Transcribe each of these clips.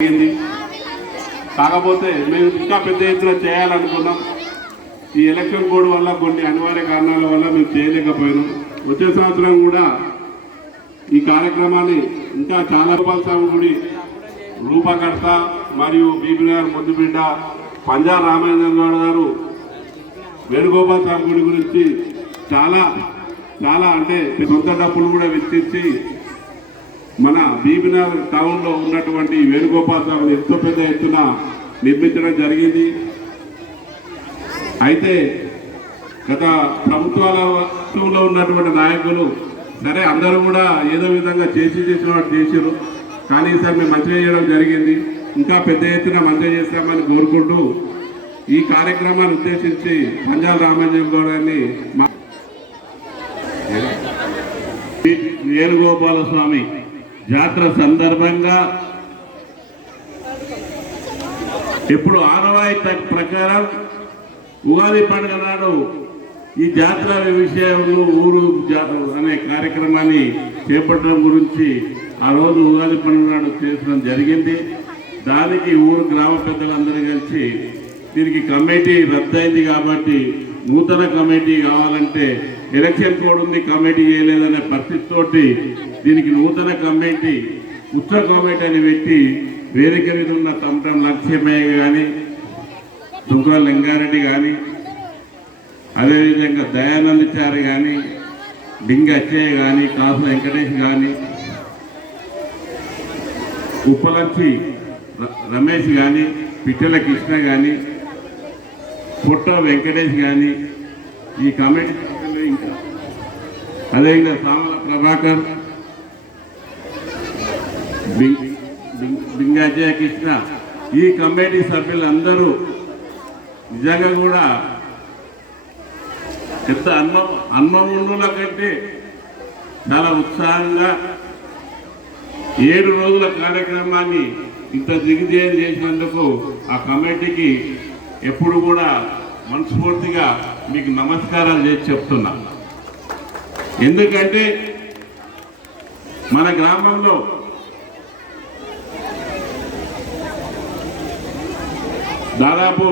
జరిగింది. కాకపోతే మేము ఇంకా పెద్ద ఎత్తున చేయాలనుకున్నాం. ఈ ఎలక్షన్ కోడ్ వల్ల కొన్ని అనివార్య కారణాల వల్ల మేము చేయలేకపోయినాం. వచ్చే సంవత్సరం కూడా ఈ కార్యక్రమాన్ని ఇంకా చాలా రూపాయల స్వామి గుడి రూపకర్త మరియు బీబీనగర్ ముద్దుబిడ్డ పంజా రామేంద్ర గారు వేణుగోపాల్ స్వామి గుడి గురించి చాలా చాలా అంటే సొంత డబ్బులు కూడా వెచ్చించి మన బీబీనగర్ టౌన్లో ఉన్నటువంటి వేణుగోపాల్ స్వామిని ఎంతో పెద్ద ఎత్తున నిర్మించడం జరిగింది. అయితే గత ప్రభుత్వాలలో ఉన్నటువంటి నాయకులు సరే అందరూ కూడా ఏదో విధంగా చేసి చేసిన వాడు చేసారు కానీ ఈసారి మేము మంచిగా చేయడం జరిగింది. ఇంకా పెద్ద ఎత్తున మంచిగా చేస్తామని కోరుకుంటూ ఈ కార్యక్రమాన్ని ఉద్దేశించి పంజాబ్ రామాంజన్ గౌడాన్ని వేణుగోపాల స్వామి జాతర సందర్భంగా ఇప్పుడు ఆనవాయితీ ప్రకారం ఉగాది పండుగ నాడు ఈ జాతర విషయంలో ఊరు అనే కార్యక్రమాన్ని చేపట్టడం గురించి ఆ రోజు ఉగాది పండుగ నాడు చేసడం జరిగింది. దానికి ఊరు గ్రామ పెద్దలందరూ కలిసి దీనికి కమిటీ రద్దయింది కాబట్టి నూతన కమిటీ కావాలంటే ఎలక్షన్ కోడ్ ఉంది కమిటీ చేయలేదనే పరిస్థితితోటి దీనికి నూతన కమిటీ ఉత్తర కమిటీ అని పెట్టి వేదిక మీద ఉన్న తమటం లక్ష్యమయ్య కానీ దుగ్గ లింగారెడ్డి కానీ అదేవిధంగా దయానందచారి కానీ డింగ అచ్చయ్య కానీ కాసు వెంకటేష్ కానీ ఉప్పలంచి ర- రమేష్ కానీ పిట్టల కృష్ణ కానీ పుట్ట వెంకటేష్ కానీ ఈ కమిటీ ఇంకా. అదేవిధంగా సామల ప్రభాకర్ బింగాజయ కృష్ణ ఈ కమిటీ సభ్యులందరూ నిజంగా కూడా పెద్ద అన్నం అన్నముండుల కంటే చాలా ఉత్సాహంగా ఏడు రోజుల కార్యక్రమాన్ని ఇంత దిగ్విజయం చేసినందుకు ఆ కమిటీకి ఎప్పుడు కూడా మనస్ఫూర్తిగా మీకు నమస్కారాలు చేసి చెప్తున్నా. ఎందుకంటే మన గ్రామంలో దాదాపు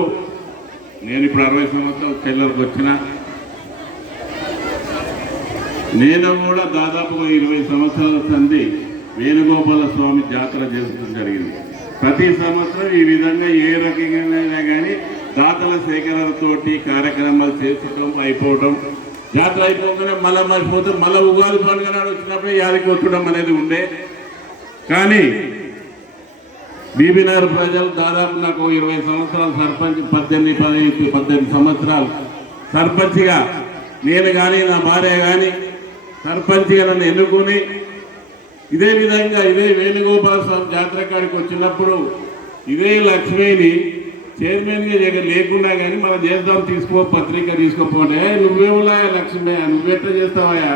నేను ఇప్పుడు అరవై సంవత్సరాల పిల్లలకు వచ్చిన నేను కూడా దాదాపు ఇరవై సంవత్సరాల సంది వేణుగోపాల స్వామి జాతర చేసుకోవడం జరిగింది. ప్రతి సంవత్సరం ఈ విధంగా ఏ రకంగా కానీ దాతల సేకరణతోటి కార్యక్రమాలు చేసుకోవడం అయిపోవడం. జాతర అయిపోగానే మళ్ళీ మర్చిపోతే మళ్ళీ ఉగాది పండుగ నాడు వచ్చినప్పుడు యాదికి వచ్చడం అనేది ఉండే. కానీ బీబీనగర్ ప్రజలు దాదాపు నాకు ఇరవై సంవత్సరాలు సర్పంచ్ పద్దెనిమిది పదిహేను పద్దెనిమిది సంవత్సరాలు. సర్పంచ్గా నేను కానీ నా భార్య కానీ సర్పంచ్గా నన్ను ఎన్నుకొని ఇదే విధంగా ఇదే వేణుగోపాల స్వామి జాతర కాడికి వచ్చినప్పుడు ఇదే లక్ష్మిని చైర్మన్గా లేకున్నా కానీ మనం చేద్దాం తీసుకో పత్రిక తీసుకోపోతే నువ్వేములా లక్ష్మి నువ్వెట్లా చేస్తావయ్యా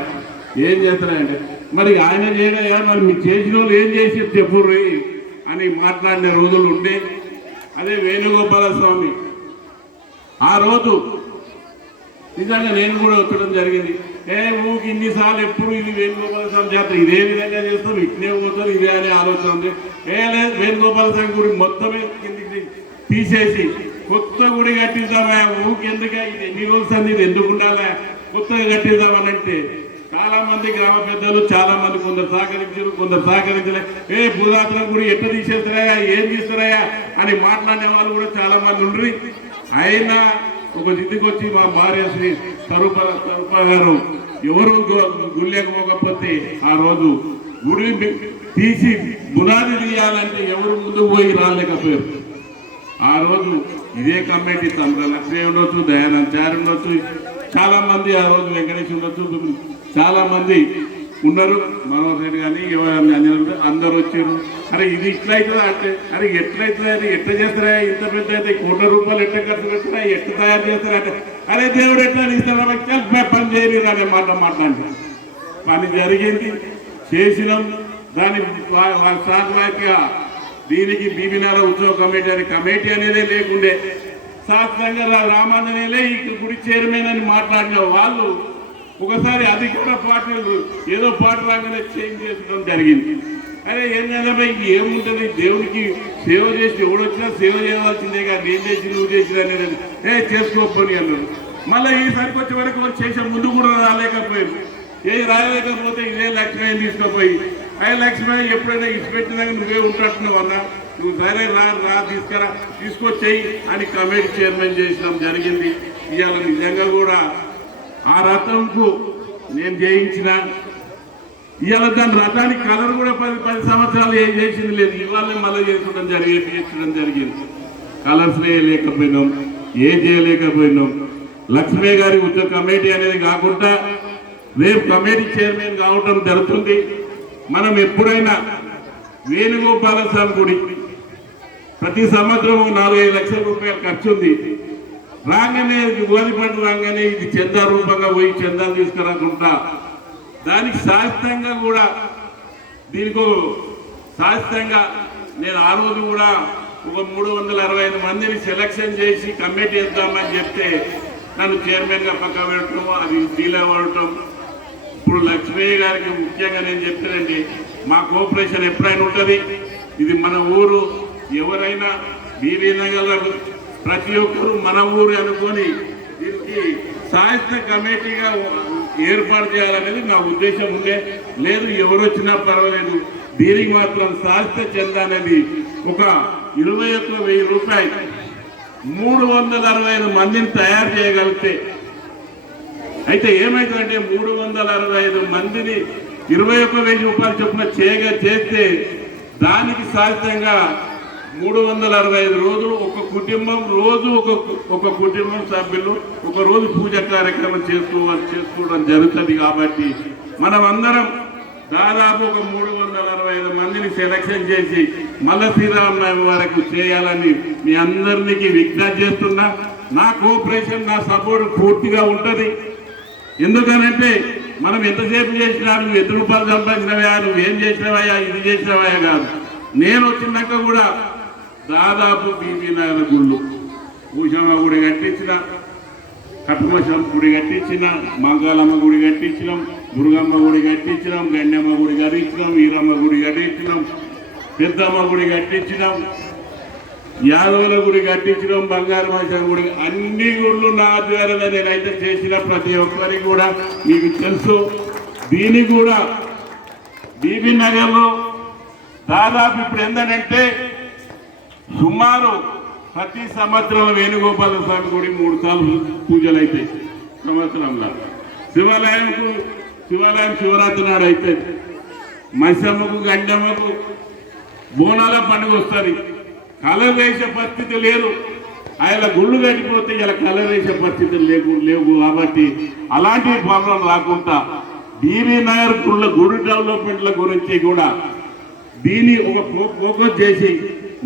ఏం చేస్తానంటే మరి ఆయన చేయడయ్యా మరి మీ చేసిన వాళ్ళు ఏం చేసి చెప్పుర్రీ? అని మాట్లాడిన రోజులు ఉండే. అదే వేణుగోపాల స్వామి. ఆ రోజు నిజంగా నేను కూడా వచ్చడం జరిగింది. ఏ ఊకి ఇన్నిసార్లు ఎప్పుడు ఇది వేణుగోపాల స్వామి జాతర? ఇదే విధంగా చేస్తాం ఇట్నే పోతారు ఇదే అనే ఆలోచన ఉంది. ఏ లేదు వేణుగోపాల స్వామి గుడి మొత్తమే కిందికి తీసేసి కొత్త గుడి కట్టిద్దామా ఊకి ఎందుక? ఇది ఎన్ని రోజులు సంది ఇది ఎందుకు ఉండాలా కొత్తగా కట్టిద్దామని అంటే చాలా మంది గ్రామ పెద్దలు చాలా మంది కొందరు సహకరించారు కొందరు సహకరించలే. ఏ భూదాతల గుడి ఎట్లా తీసేస్తారా ఏం తీస్తారా అని మాట్లాడే వాళ్ళు కూడా చాలా మంది ఉండ్రి. అయినా ఒక జిద్దుకు వచ్చి మా భార్య శ్రీ స్వరూప స్వరూప గారు ఎవరు గుళ్ళకపోకపోతే ఆ రోజు గుడి తీసి బునాది తీయాలంటే ఎవరు ముందుకు పోయి రాలేకపోయారు. ఆ రోజు ఇదే కమిటీ తమ లక్ష్మీ ఉండొచ్చు దయానంద్ చారి ఉండొచ్చు చాలా మంది ఆ రోజు వెంకటేష్ ఉండొచ్చు చాలా మంది ఉన్నారు. మనోహర్ రెడ్డి కానీ ఎవరైనా అంజనా అందరు వచ్చారు. అరే ఇది ఇట్లా అవుతుందా అంటే అరే ఎట్లయితుందా అని ఎట్లా చేస్తారా? ఇంత పెద్ద అయితే కోట్ల రూపాయలు ఎట్లా ఖర్చు పెట్టారా? ఎట్లా తయారు చేస్తారా అంటే అరే దేవుడు ఎట్లా ఇస్తారా? పని చేయరు అనే మాట మాట్లాడారు పని జరిగింది. చేసినాం. దాని వా- దీనికి బీబీనాల ఉత్సవ కమిటీ అని కమిటీ అనేదే లేకుండే. శాస్త్రంగా రా- రామాంజనేయులే ఈ గుడి చైర్మన్ అని మాట్లాడిన వాళ్ళు ఒకసారి అధికార పార్టీలు ఏదో పార్టీ రాగానే చేంజ్ చేసుకోవడం జరిగింది. అరే ఏం చేద్దామా ఏముంటుంది? దేవుడికి సేవ చేసి ఎవడొచ్చినా సేవ చేయవలసిందే కానీ ఏం చేసి నువ్వు చేసిన అనేది ఏ చేసుకోకపోని అన్నాడు. మళ్ళీ ఈసారికి వచ్చే వరకు వాళ్ళు చేసే ముందు కూడా రాలేకపోయారు. ఏ రాయలేకపోతే ఇదే లక్ష్మయ్య తీసుకుపోయి అయ్యే లక్ష్మయ్య ఎప్పుడైనా ఇచ్చిపెట్టినాక నువ్వే ఉంటున్నావు అన్నా. నువ్వు సరే రా రా తీసుకురా తీసుకొచ్చేయి అని కమిటీ చైర్మన్ చేసినాం జరిగింది. ఇవాళ నిజంగా కూడా ఆ రథంకు నేను జయించిన ఇవాళ దాని రథానికి కలర్ కూడా పది పది సంవత్సరాలు ఏం చేసింది లేదు. ఇవాళ మళ్ళీ చేసుకోవడం జరిగి చేయించడం జరిగింది. కలర్స్ వేయలేకపోయినాం ఏం చేయలేకపోయినాం లక్ష్మీ గారి ఉద్యోగ కమిటీ అనేది కాకుండా రేపు కమిటీ చైర్మన్ కావటం జరుగుతుంది. మనం ఎప్పుడైనా వేణుగోపాల స్వామి గుడి ప్రతి సంవత్సరం నాలుగైదు లక్షల రూపాయలు ఖర్చు ఉంది. రాగానే ఉగాది పండుగ రాగానే ఇది చందా రూపంగా పోయి చందా తీసుకురాకుండా దానికి శాస్త్రంగా కూడా దీనికి శాస్త్రంగా నేను ఆ రోజు కూడా ఒక మూడు వందల అరవై ఐదు మందిని సెలక్షన్ చేసి కమిటీ ఇద్దామని చెప్తే నన్ను చైర్మన్గా పక్క పెట్టడం అది డీల్ అవ్వడం ఇప్పుడు లక్ష్మయ్య గారికి ముఖ్యంగా నేను చెప్తానండి మా కోఆపరేషన్ ఎప్పుడైనా ఉంటుంది? ఇది మన ఊరు ఎవరైనా బీబీ నగర్ ప్రతి ఒక్కరు మన ఊరు అనుకొని దీనికి సాహిత్య కమిటీగా ఏర్పాటు చేయాలనేది నా ఉద్దేశం ఉండే. లేదు ఎవరు వచ్చినా పర్వాలేదు. దీనికి మాత్రం సాహిత్య చంద అనేది ఒక ఇరవై ఒక్క వెయ్యి రూపాయలు. మూడు వందల అరవై ఐదు మందిని తయారు చేయగలిగితే అయితే ఏమైతుందంటే మూడు వందల అరవై ఐదు మందిని ఇరవై ఒక్క వెయ్యి రూపాయలు చొప్పున చేయగా చేస్తే దానికి సాహిత్యంగా మూడు వందల అరవై ఐదు రోజులు ఒక కుటుంబం రోజు ఒక ఒక కుటుంబం సభ్యులు ఒక రోజు పూజ కార్యక్రమం చేసుకోవాలి చేసుకోవడం జరుగుతుంది కాబట్టి మనం అందరం దాదాపు ఒక మూడు వందల అరవై ఐదు మందిని సెలక్షన్ చేసి మల్ల శ్రీరామనవమి వరకు చేయాలని మీ అందరికి విజ్ఞప్తి చేస్తున్నా. నా కోఆపరేషన్ నా సపోర్ట్ పూర్తిగా ఉంటుంది. ఎందుకనంటే మనం ఎంతసేపు చేసినా నువ్వు ఎత్తు రూపాయలు సంపాదించినవయా నువ్వు ఏం చేసినవయ్యా ఇది చేసినవయా కాదు. నేను వచ్చినాక కూడా దాదాపు బీబీ నగర్ గుళ్ళు. భూషమ్మ గుడి కట్టించిన కట్టుమశం గుడి కట్టించిన మంగళమ్మ గుడి కట్టించినాం దుర్గమ్మ గుడి కట్టించినాం గండమ్మ గుడి కట్టించినాం వీరమ్మ గుడి కట్టించినాం పెద్దమ్మ గుడి కట్టించినాం యాదవుల గుడి కట్టించడం బంగారు మహిళ గుడి. అన్ని గుళ్ళు నా ఆధ్వర్యంలో నేనైతే చేసిన ప్రతి ఒక్కరికి కూడా మీకు తెలుసు. దీనికి కూడా బీబీ నగర్లో దాదాపు ఇప్పుడు ఏంటంటే సుమారు ప్రతి సంవత్సరం వేణుగోపాల స్వామి గుడి మూడు సార్లు పూజలు అవుతాయి సంవత్సరంలో. శివాలయంకు శివాలయం శివరాత్రి నాడు అయితే మత్స్యమ్మకు గండమ్మకు బోనాల పండుగ వస్తుంది. కలర్ వేసే పరిస్థితి లేదు. ఆయన గుళ్ళు కట్టిపోతే ఇలా కలర్ వేసే పరిస్థితి లేవు లేవు కాబట్టి అలాంటి ప్రాబ్లం రాకుండా బీబీ నగర్ గుళ్ళ గుడి డెవలప్మెంట్ల గురించి కూడా దీన్ని ఒక ఫోకస్ చేసి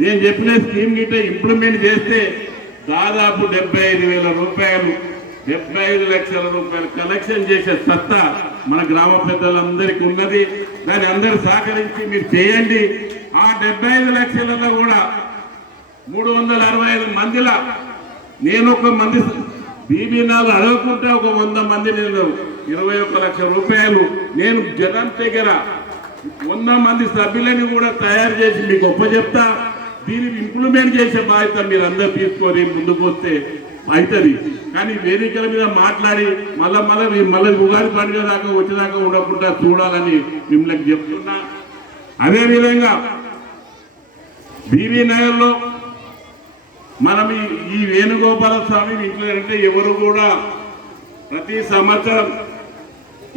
నేను చెప్పిన స్కీమ్ గిట్ట ఇంప్లిమెంట్ చేస్తే దాదాపు డెబ్బై ఐదు వేల రూపాయలు డెబ్బై ఐదు లక్షల రూపాయలు కలెక్షన్ చేసే సత్తా మన గ్రామ పెద్దలందరికీ ఉన్నది. దాన్ని అందరూ సహకరించి మీరు చేయండి. ఆ డెబ్బై ఐదు లక్షలలో కూడా మూడు వందల అరవై ఐదు మందిలా నేను ఒక మంది బీబీనాలు అడగకుంటే ఒక వంద మంది నేను ఇరవై ఒక్క లక్ష రూపాయలు నేను జనం దగ్గర వంద మంది సభ్యులని కూడా తయారు చేసి మీకు గొప్ప చెప్తా దీనిని ఇంప్లిమెంట్ చేసే బాధ్యత మీరు అందరు తీసుకొని ముందుకు వస్తే అవుతుంది. కానీ వేదికల మీద మాట్లాడి మళ్ళా మళ్ళీ మీ- మళ్ళీ ఉగాది పండుగ దాకా వచ్చేదాకా ఉండకుండా చూడాలని మిమ్మల్ని చెప్తున్నా. అదేవిధంగా బీబీ నగర్లో మనం ఈ వేణుగోపాల స్వామి ఇంట్లో అంటే ఎవరు కూడా ప్రతి సంవత్సరం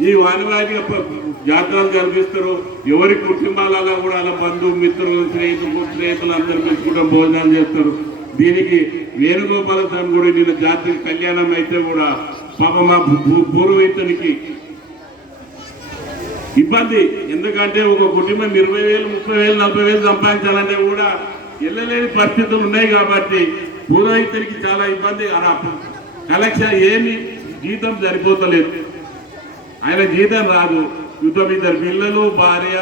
ఈ వానివారిగా జాతరలు జరిపిస్తారు ఎవరి కుటుంబాలలో కూడా అలా బంధువు మిత్రులు స్నేహితులు స్నేహితులు అందరూ పిలుచుకుంటాం భోజనాలు చేస్తారు. దీనికి వేణుగోపాల స్వామి కూడా నిన్న జాతర కళ్యాణం అయితే కూడా పాప మా భూ- ఇబ్బంది. ఎందుకంటే ఒక కుటుంబం ఇరవై వేలు ముప్పై వేలు నలభై వేలు సంపాదించాలంటే కూడా వెళ్ళలేని పరిస్థితులు ఉన్నాయి కాబట్టి పురోహితుడికి చాలా ఇబ్బంది. కలెక్షన్ ఏమి జీతం సరిపోతలేదు. ఆయన జీతం రాదు. యుద్ధం ఇద్దరు పిల్లలు భార్య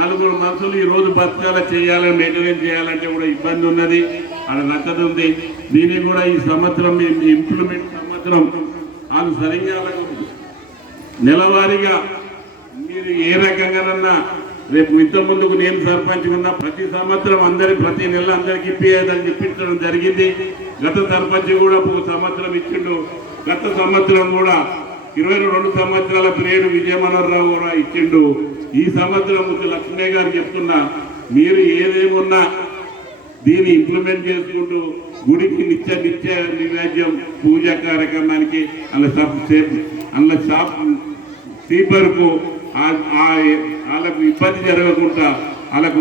నలుగురు మనుషులు ఈ రోజు బతకాల చేయాలని మెయింటెనెన్స్ చేయాలంటే కూడా ఇబ్బంది ఉన్నది. అక్కడ నచ్చదుంది దీన్ని కూడా ఈ సంవత్సరం ఇంప్లిమెంట్ సంవత్సరం వాళ్ళు సరిగ్గా నెలవారీగా మీరు ఏ రకంగానన్నా రేపు ఇంత ముందుకు నేను సర్పంచ్ ఉన్నా ప్రతి సంవత్సరం అందరి ప్రతి నెల అందరికి ఇప్పియదని చెప్పించడం జరిగింది. గత సర్పంచ్ కూడా సంవత్సరం ఇచ్చిండు. గత సంవత్సరం కూడా ఇరవై రెండు సంవత్సరాల పీరియడ్ విజయమనోహరరావు కూడా ఇచ్చిండు. ఈ సంవత్సరం ముద్దు లక్ష్మయ్య గారు చెప్తున్నా మీరు ఏదేమున్నా దీన్ని ఇంప్లిమెంట్ చేసుకుంటూ గుడికి నిత్య నిత్య నివేద్యం పూజ కార్యక్రమానికి అలా సబ్ సేప్ షాప్ స్లీపర్కు వాళ్ళకు ఇబ్బంది జరగకుండా వాళ్ళకు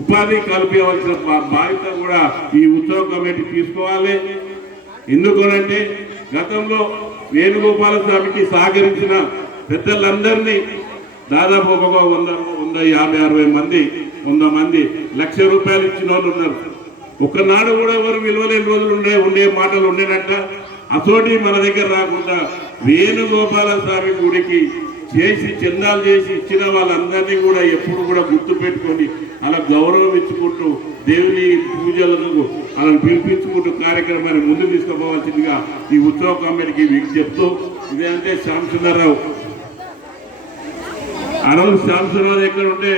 ఉపాధి కల్పించవలసిన బాధ్యత కూడా ఈ ఉత్సవ కమిటీ తీసుకోవాలి. ఎందుకనంటే గతంలో వేణుగోపాల స్వామికి సహకరించిన పెద్దలందరినీ దాదాపు ఒక వంద వంద యాభై అరవై మంది వంద మంది లక్ష రూపాయలు ఇచ్చిన వాళ్ళు ఉన్నారు. ఒకనాడు కూడా ఎవరు విలువలేని రోజులు ఉండే ఉండే మాటలు ఉండేనట్ట అతోటి మన దగ్గర రాకుండా వేణుగోపాల స్వామి గుడికి చేసి చందాలు చేసి ఇచ్చిన వాళ్ళందరినీ కూడా ఎప్పుడు కూడా గుర్తు పెట్టుకొని అలా గౌరవం ఇచ్చుకుంటూ దేవుని పూజలకు వాళ్ళని పిలిపించుకుంటూ కార్యక్రమాన్ని ముందు తీసుకుపోవాల్సిందిగా ఈ ఉత్సవ కమిటీకి వీక్ చెప్తూ ఇదేంటే శ్యామసుందరరావు ఆ రోజు శ్యామసుందరరావు ఎక్కడ ఉంటే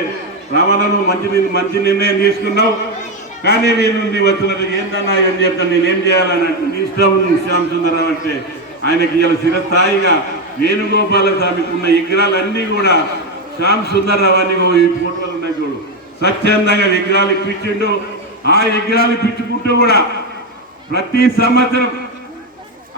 రామారావు మంచి మంచి నిర్ణయం తీసుకున్నావు. కానీ నేను నీ వచ్చినట్టు ఏంటన్నా ఏం చెప్తాను నేనేం చేయాలని అంటే నీ ఇష్టం శ్యామసుందరరావు అంటే ఆయనకి ఇలా స్థిరస్థాయిగా వేణుగోపాలస్వామికి ఉన్న విగ్రహాలన్నీ కూడా శ్యామ్ సుందరరావు అని ఓ ఈ ఫోటోలు ఉన్నాయి చూడు. స్వచ్ఛందంగా విగ్రహాలు ఇప్పించిండు. ఆ యజ్ఞాలు పిచ్చుకుంటూ కూడా ప్రతి సంవత్సరం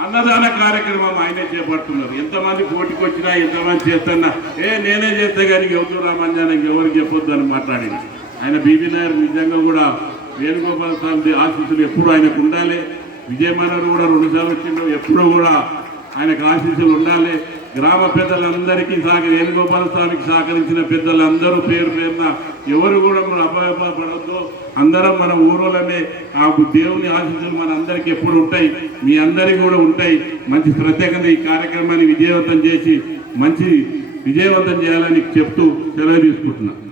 అన్నదాన కార్యక్రమం ఆయనే చేపడుతున్నారు. ఎంతమంది పోటీకి వచ్చినా ఎంతమంది చేస్తున్నా ఏ నేనే చేస్తే కానీ ఎవరు రామంజానికి ఎవరికి చెప్పొద్దు అని మాట్లాడింది. ఆయన బీబీ నాయర్ నిజంగా కూడా వేణుగోపాల స్వామి ఆశీస్సులు ఎప్పుడు ఆయనకు ఉండాలి. విజయమానరు కూడా రెండుసార్లు వచ్చిండు ఎప్పుడూ కూడా ఆయనకు ఆశీస్సులు ఉండాలి. గ్రామ పెద్దలందరికీ సహక వేణుగోపాలస్వామికి సహకరించిన పెద్దలందరూ పేరు పేరున ఎవరు కూడా మనం అభయపడద్దు అందరం మన ఊరోళ్ళనే ఆ దేవుని ఆశీస్సులు మన అందరికి ఎప్పుడు ఉంటాయి. మీ అందరికీ కూడా ఉంటాయి. మంచి ప్రత్యేకత ఈ కార్యక్రమాన్ని విజయవంతం చేసి మంచి విజయవంతం చేయాలని చెప్తూ సెలవు తీసుకుంటున్నాను